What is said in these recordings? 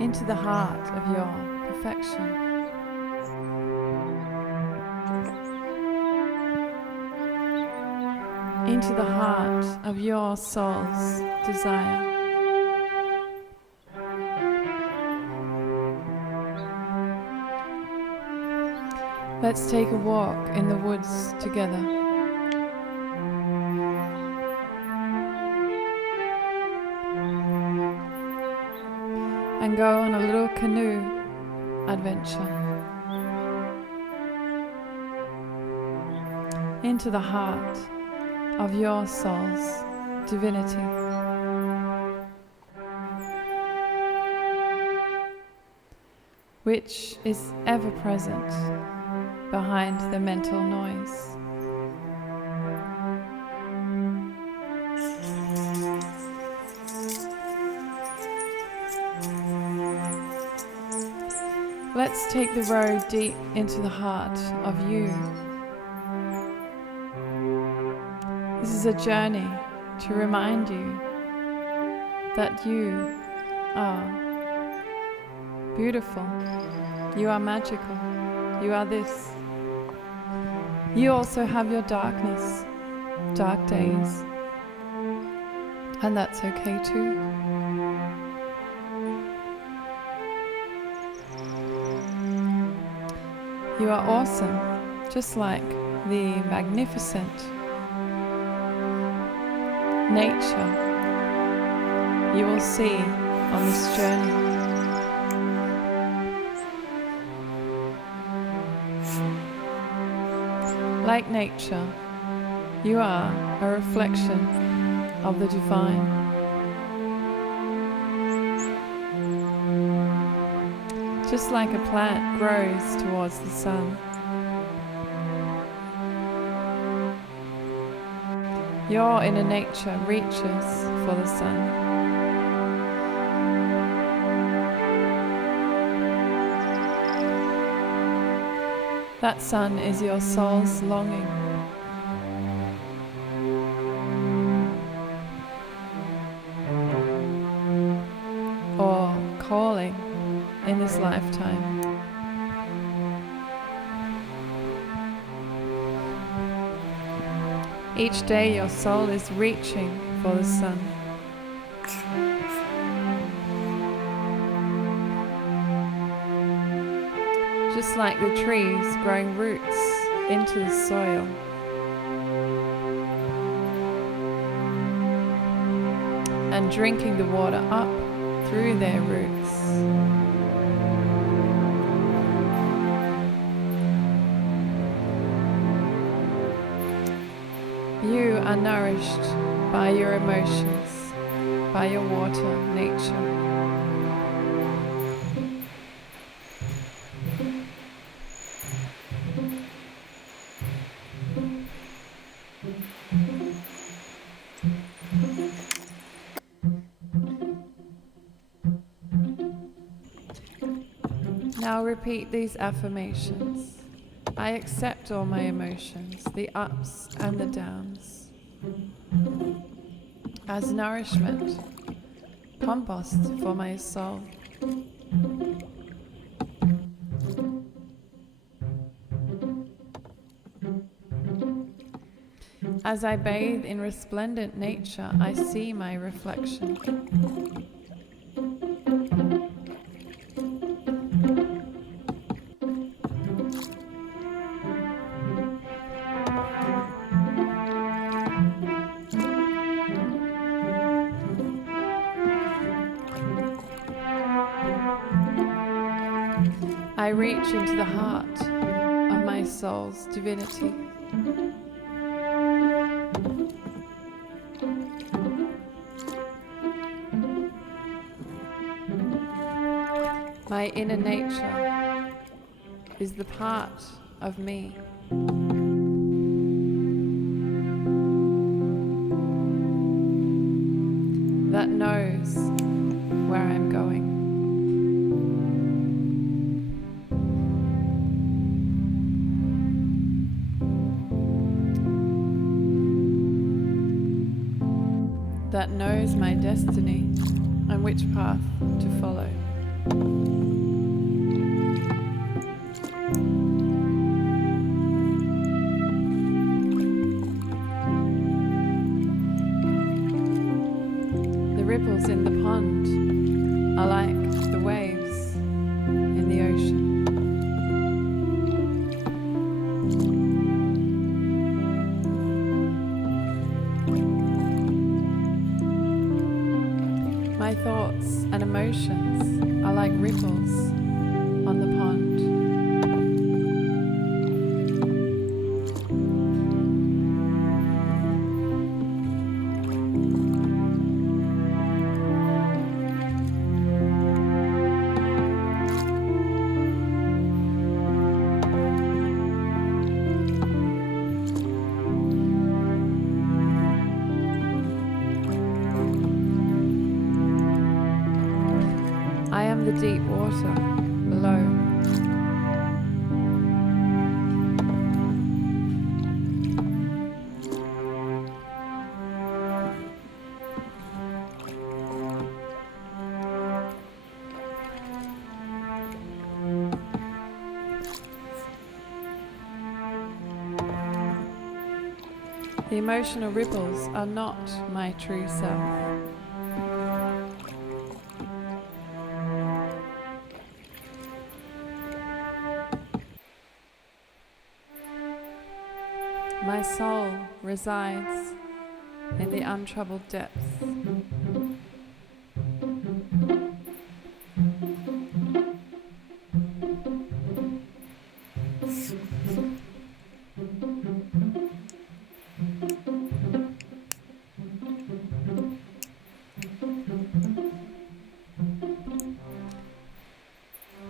into the heart of your perfection. Into the heart of your soul's desire. Let's take a walk in the woods together. And go on a little canoe adventure into the heart of your soul's divinity. Which is ever present behind the mental noise. Let's take the road deep into the heart of you. This is a journey to remind you that you are beautiful, you are magical, you are this. You also have your darkness, dark days, and that's okay too. You are awesome, just like the magnificent nature you will see on this journey. Like nature, you are a reflection of the divine. Just like a plant grows towards the sun, your inner nature reaches for the sun. That sun is your soul's longing. Or calling in this lifetime. Each day your soul is reaching for the sun. Just like the trees growing roots into the soil. And drinking the water up through their roots. You are nourished by your emotions, by your water, nature. Now repeat these affirmations. I accept all my emotions, the ups and the downs, as nourishment, compost for my soul. As I bathe in resplendent nature, I see my reflection. I reach into the heart of my soul's divinity. My inner nature is the part of me that knows where I'm going. That knows my destiny and which path to follow. The ripples in the pond are like the waves in the ocean. My thoughts and emotions are like ripples on the pond. I am the deep water below. The emotional ripples are not my true self. My soul resides in the untroubled depths.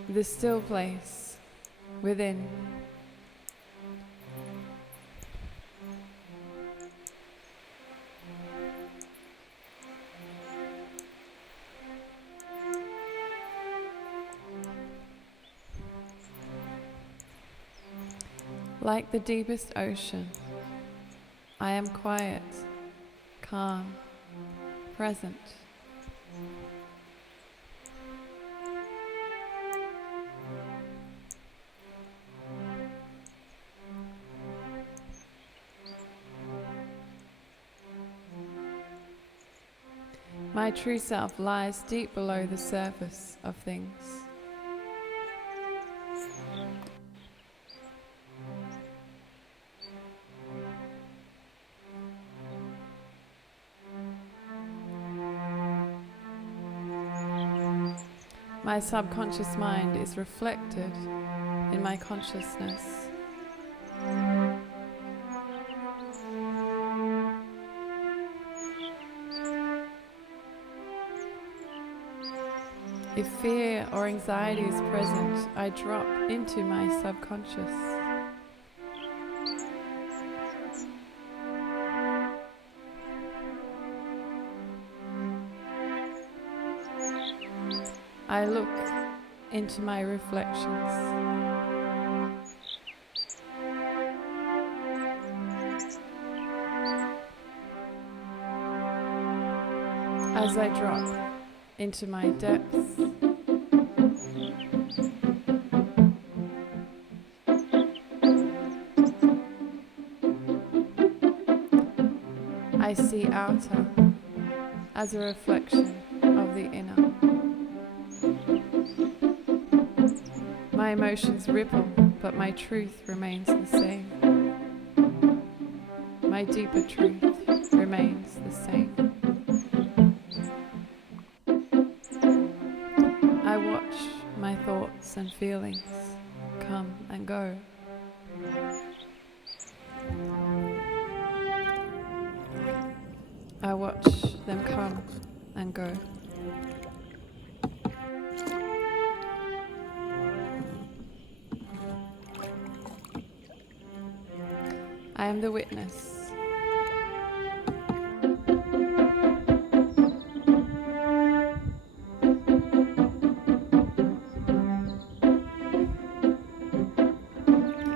The still place within. Like the deepest ocean, I am quiet, calm, present. My true self lies deep below the surface of things. My subconscious mind is reflected in my consciousness. If fear or anxiety is present, I drop into my subconscious. I look into my reflections. As I drop into my depths, I see outer as a reflection of the inner. My emotions ripple, but my truth remains the same. My deeper truth remains the same. I watch my thoughts and feelings come and go. I watch them come and go. I am the witness.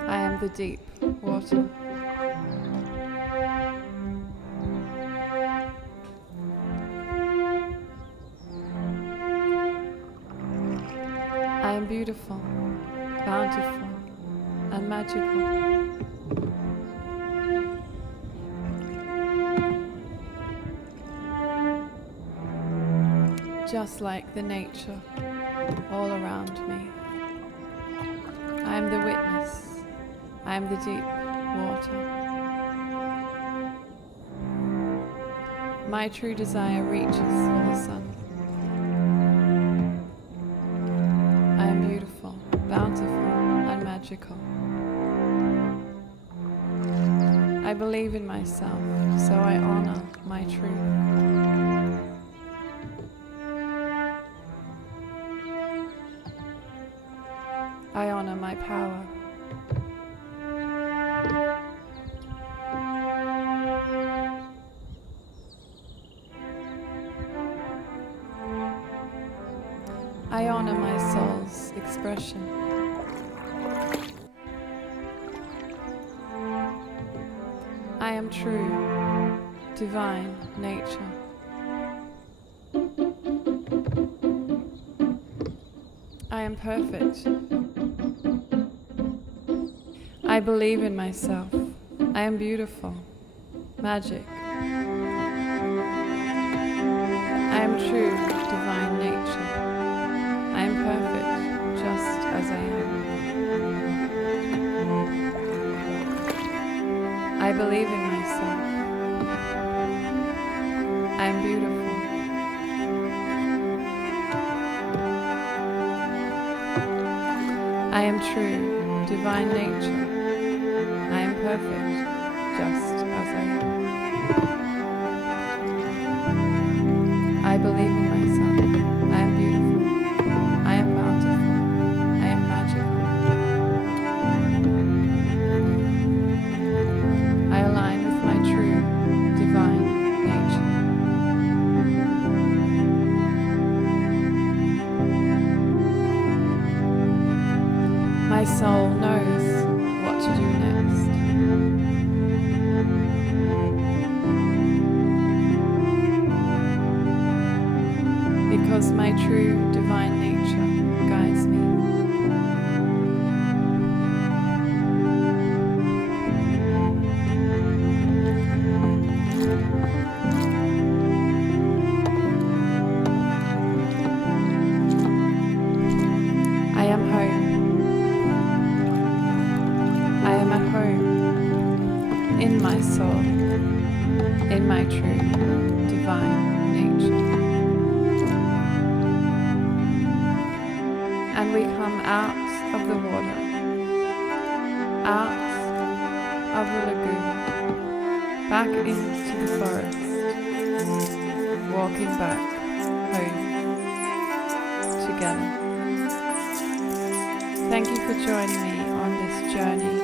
I am the deep water. am beautiful, bountiful, and magical. Just like the nature all around me. I am the witness. I am the deep water. My true desire reaches for the sun. I am beautiful, bountiful, and magical. I believe in myself, so I honor my truth. I honor my power. I honor my soul's expression. I am true, divine nature. I am perfect. I believe in myself. I am beautiful. Magic. I am true, divine nature. I am perfect, just as I am. I believe in myself. I am beautiful. I am true, divine nature. I am perfect, just as I am. I believe in myself. I am beautiful. I am bountiful. I am magical. I align with my true, divine nature. My soul knows what to do next. Because my true divine nature guides me. I am home. I am at home in my soul, in my true divine nature. And we come out of the water, out of the lagoon, back into the forest, walking back home together. Thank you for joining me on this journey